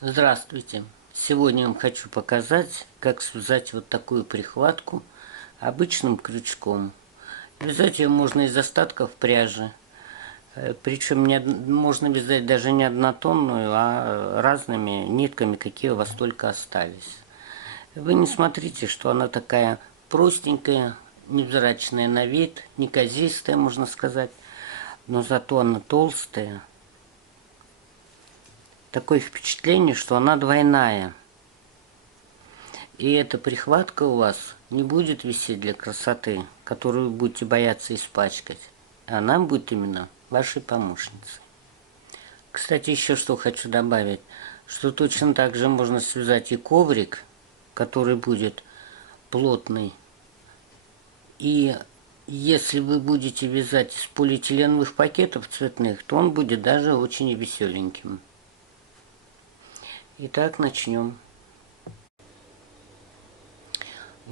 Здравствуйте! Сегодня я вам хочу показать, как связать вот такую прихватку обычным крючком. Вязать ее можно из остатков пряжи. Причем можно вязать даже не однотонную, а разными нитками, какие у вас только остались. Вы не смотрите, что она такая простенькая, невзрачная на вид, неказистая, можно сказать, но зато она толстая. Такое впечатление, что она двойная. И эта прихватка у вас не будет висеть для красоты, которую вы будете бояться испачкать. Она будет именно вашей помощницей. Кстати, еще что хочу добавить, что точно так же можно связать и коврик, который будет плотный. И если вы будете вязать из полиэтиленовых пакетов цветных, то он будет даже очень веселеньким. Итак, начнем.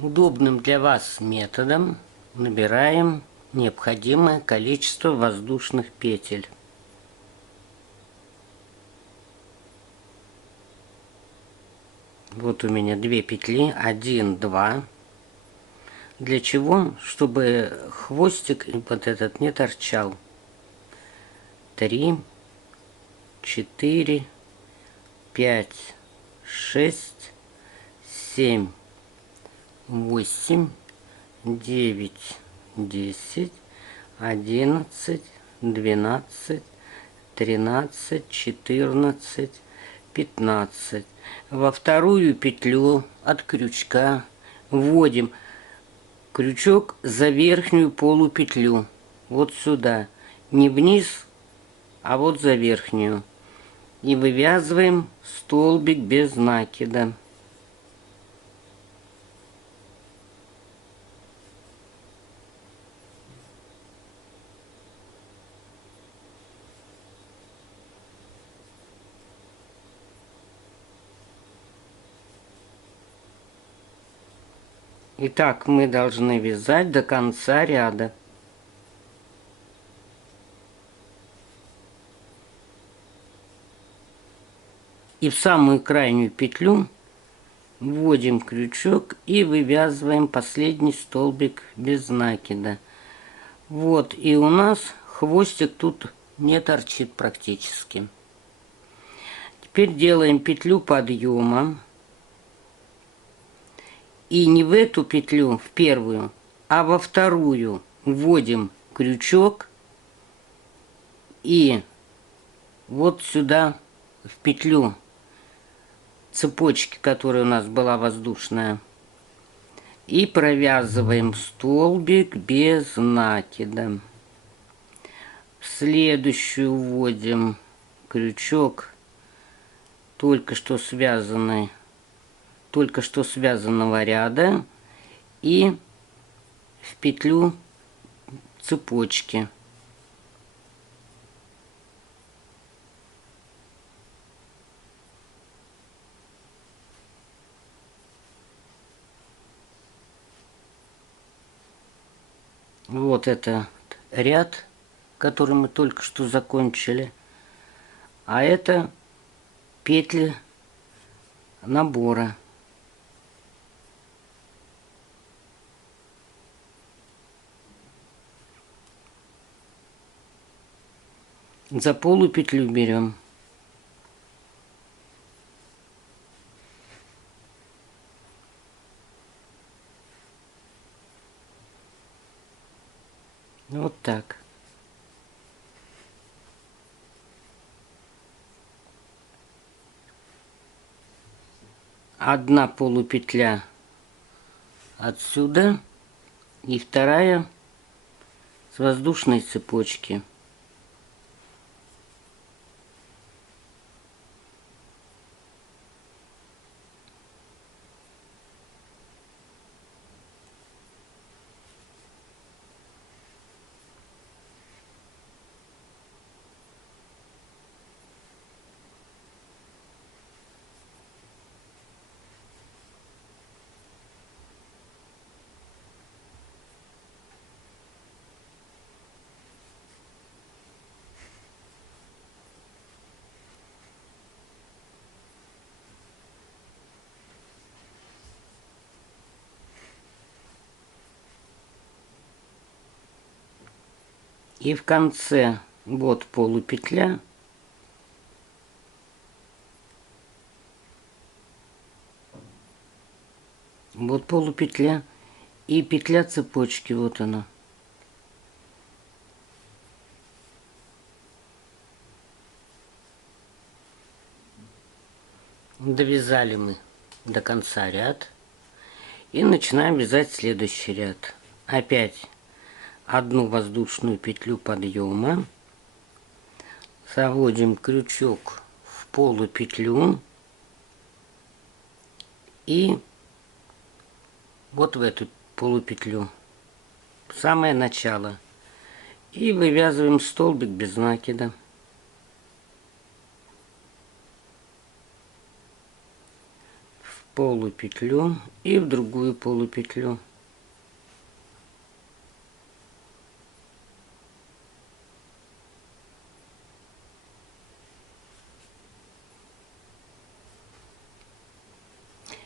Удобным для вас методом набираем необходимое количество воздушных петель. Вот у меня 2 петли, 1, 2. Для чего? Чтобы хвостик вот этот не торчал. 3, 4, 5, 6, 7, 8, 9, 10, 11, 12, 13, 14, 15. Во вторую петлю от крючка вводим крючок за верхнюю полупетлю. Вот сюда. Не вниз, а вот за верхнюю. И вывязываем столбик без накида. Итак, мы должны вязать до конца ряда. И в самую крайнюю петлю вводим крючок и вывязываем последний столбик без накида. Вот, и у нас хвостик тут не торчит практически. Теперь делаем петлю подъема. И не в эту петлю, в первую, а во вторую вводим крючок и вот сюда в петлю цепочки, которая у нас была воздушная, и провязываем столбик без накида. В следующую вводим крючок только что связанного ряда и в петлю цепочки. Вот это ряд, который мы только что закончили. А это петли набора. За полупетлю берем. Вот так. Одна полупетля отсюда и вторая с воздушной цепочки. И в конце вот полупетля. Вот полупетля и петля цепочки, вот она. Довязали мы до конца ряд и начинаем вязать следующий ряд. Опять одну воздушную петлю подъема, заводим крючок в полупетлю и вот в эту полупетлю, самое начало, и вывязываем столбик без накида. В полупетлю и в другую полупетлю.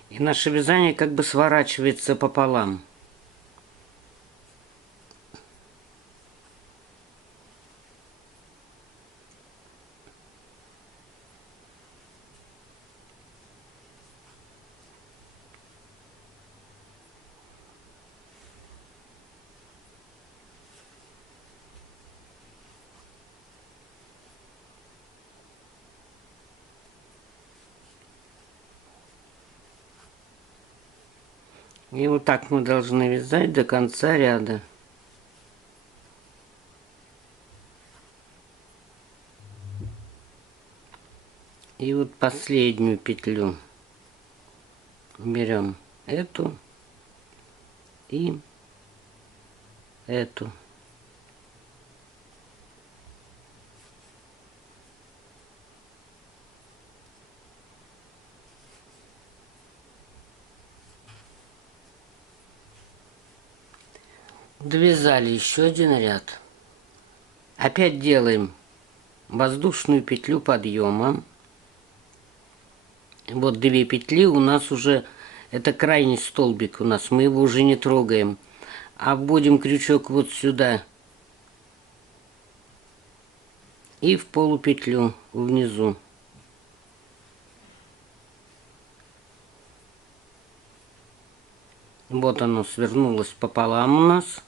И наше вязание как бы сворачивается пополам. И вот так мы должны вязать до конца ряда. И вот последнюю петлю берем эту и эту. Довязали еще один ряд. Опять делаем воздушную петлю подъема. Вот 2 петли у нас уже, это крайний столбик у нас, мы его уже не трогаем. Обводим крючок вот сюда и в полупетлю внизу. Вот оно свернулось пополам у нас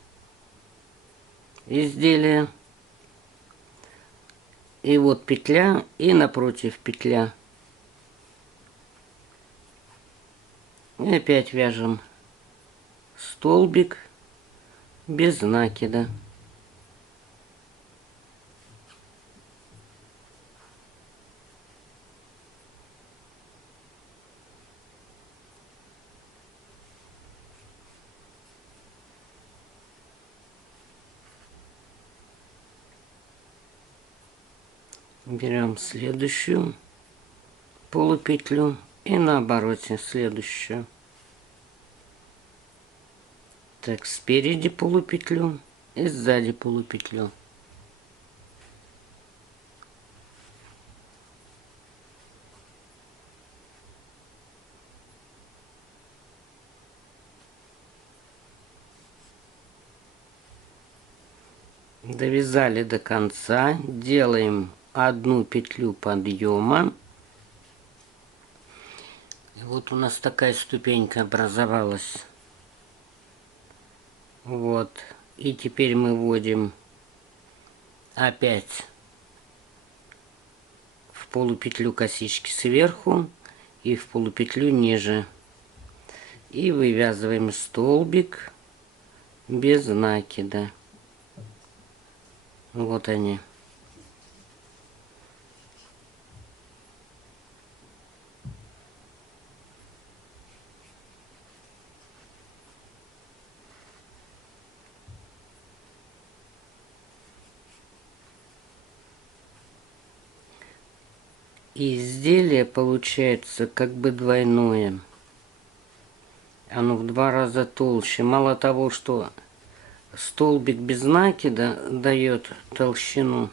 изделие. И вот петля, и напротив петля. И опять вяжем столбик без накида. Берем следующую полупетлю и на обороте следующую. Так, спереди полупетлю и сзади полупетлю. Довязали до конца, делаем одну петлю подъема. И вот у нас такая ступенька образовалась. Вот. И теперь мы вводим опять в полупетлю косички сверху и в полупетлю ниже. И вывязываем столбик без накида. Вот они. И изделие получается как бы двойное. Оно в 2 раза толще. Мало того, что столбик без накида дает толщину,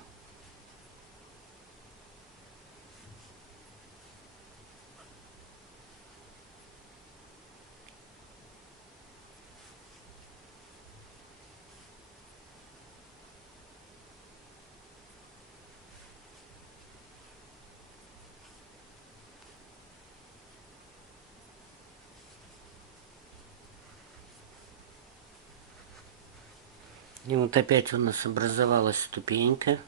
И вот опять у нас образовалась ступенька.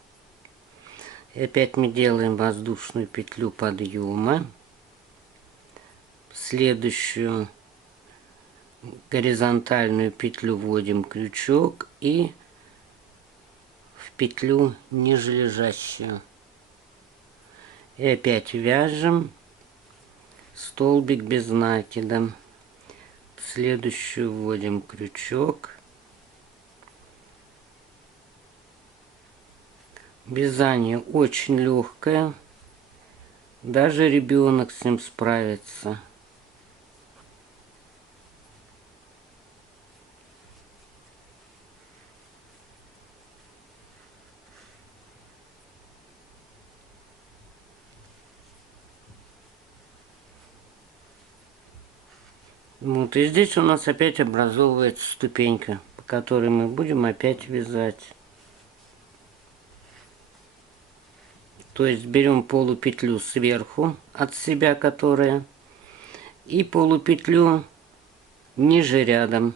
И опять мы делаем воздушную петлю подъема. Следующую горизонтальную петлю вводим крючок и в петлю ниже лежащую. И опять вяжем столбик без накида. Следующую вводим крючок. Вязание очень легкое, даже ребенок с ним справится. Вот и здесь у нас опять образовывается ступенька, по которой мы будем опять вязать. То есть берем полупетлю сверху от себя, которая, и полупетлю ниже рядом.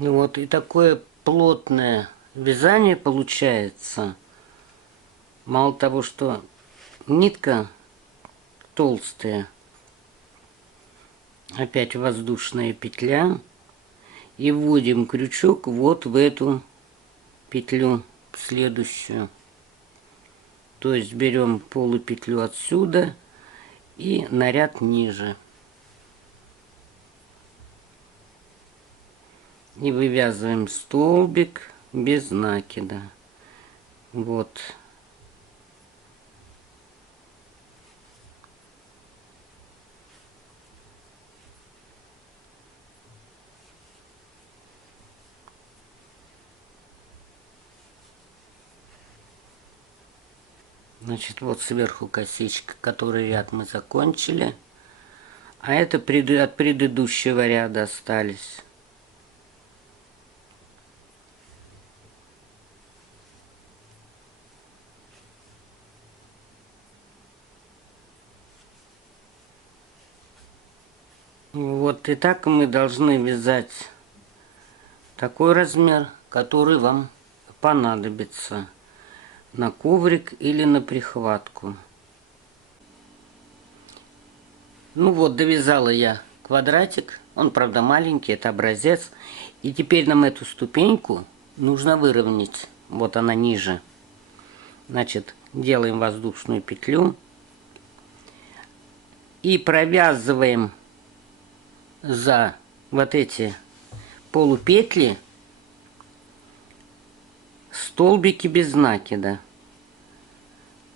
Ну вот и такое плотное вязание получается. Мало того, что нитка толстая, опять воздушная петля, и вводим крючок вот в эту петлю следующую. То есть берем полупетлю отсюда и на ряд ниже. И вывязываем столбик без накида. Вот. Значит, вот сверху косичка, который ряд мы закончили. А это от предыдущего ряда остались. Вот и так мы должны вязать такой размер, который вам понадобится на коврик или на прихватку. Ну вот, довязала я квадратик. Он, правда, маленький, это образец. И теперь нам эту ступеньку нужно выровнять. Вот она ниже. Значит, делаем воздушную петлю. И провязываем за вот эти полупетли столбики без накида.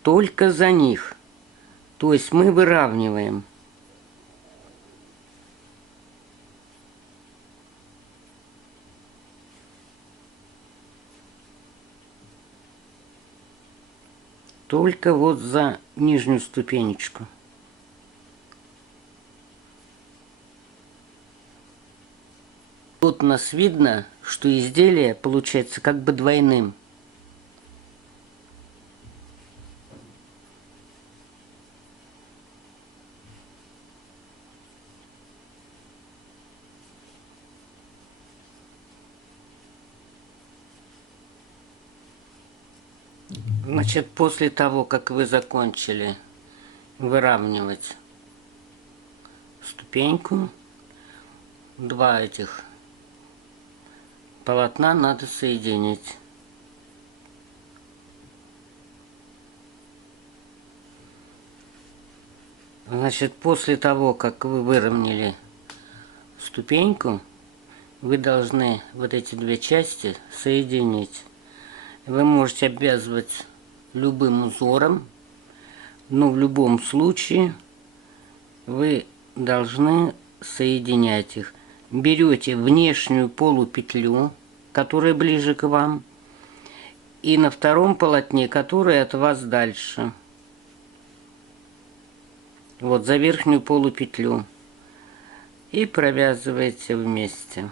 Только за них. То есть мы выравниваем. Только вот за нижнюю ступенечку. Тут у нас видно, что изделие получается как бы двойным. Значит, после того, как вы закончили выравнивать ступеньку, два этих полотна надо соединить. Значит, после того, как вы выровняли ступеньку, вы должны вот эти две части соединить. Вы можете обвязывать любым узором, но в любом случае вы должны соединять их. Берете внешнюю полупетлю, которая ближе к вам, и на втором полотне, которое от вас дальше. Вот за верхнюю полупетлю. И провязываете вместе.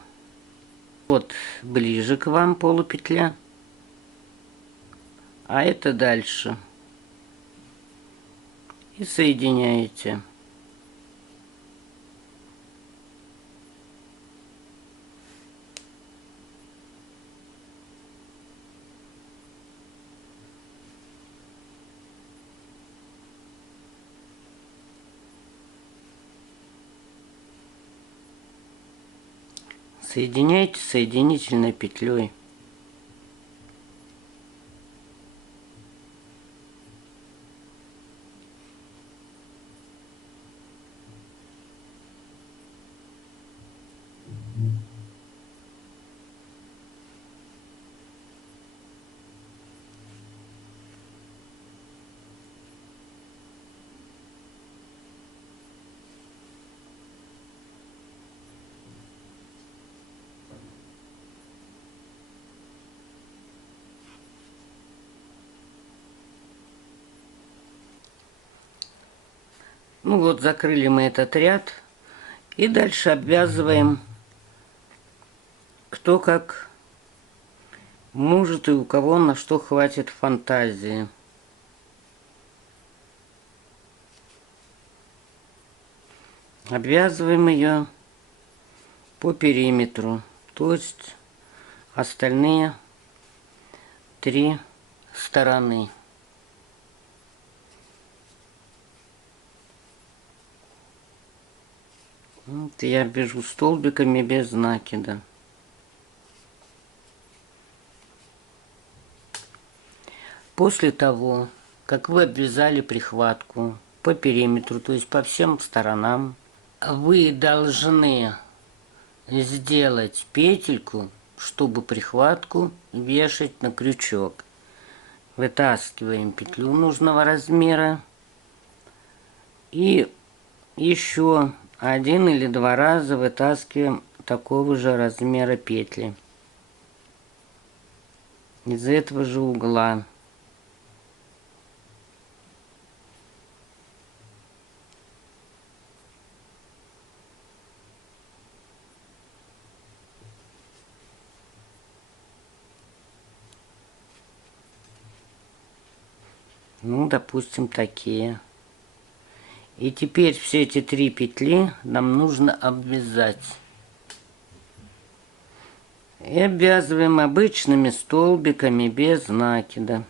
Вот ближе к вам полупетля, а это дальше. И соединяете. Соединяйте соединительной петлей. Ну вот, закрыли мы этот ряд. И дальше обвязываем кто как может и у кого на что хватит фантазии. Обвязываем ее по периметру, то есть остальные 3 стороны. Вот я вяжу столбиками без накида. После того, как вы обвязали прихватку по периметру, то есть по всем сторонам, вы должны сделать петельку, чтобы прихватку вешать на крючок. Вытаскиваем петлю нужного размера и еще 1 или 2 раза вытаскиваем такого же размера петли из этого же угла. Ну, допустим, такие. И теперь все эти 3 петли нам нужно обвязать. И обвязываем обычными столбиками без накида.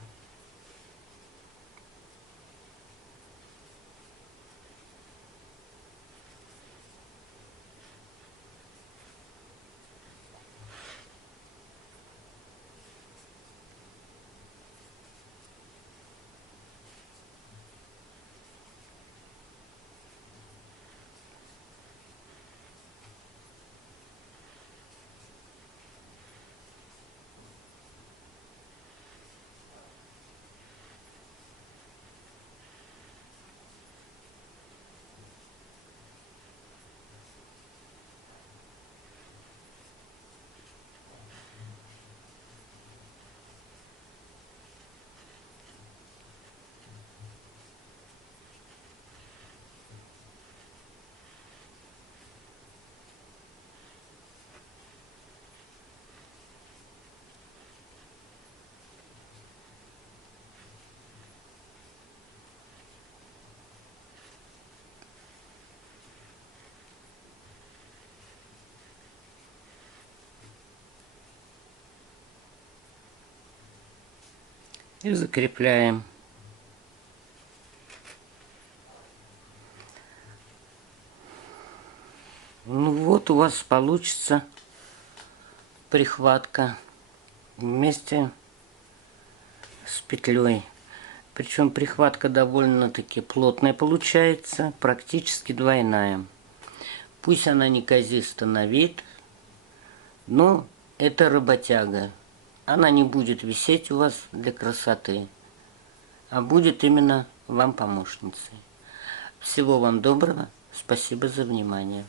И закрепляем. Ну вот у вас получится прихватка вместе с петлей. Причем прихватка довольно-таки плотная получается, практически двойная. Пусть она неказиста на вид, но это работяга. Она не будет висеть у вас для красоты, а будет именно вам помощницей. Всего вам доброго. Спасибо за внимание.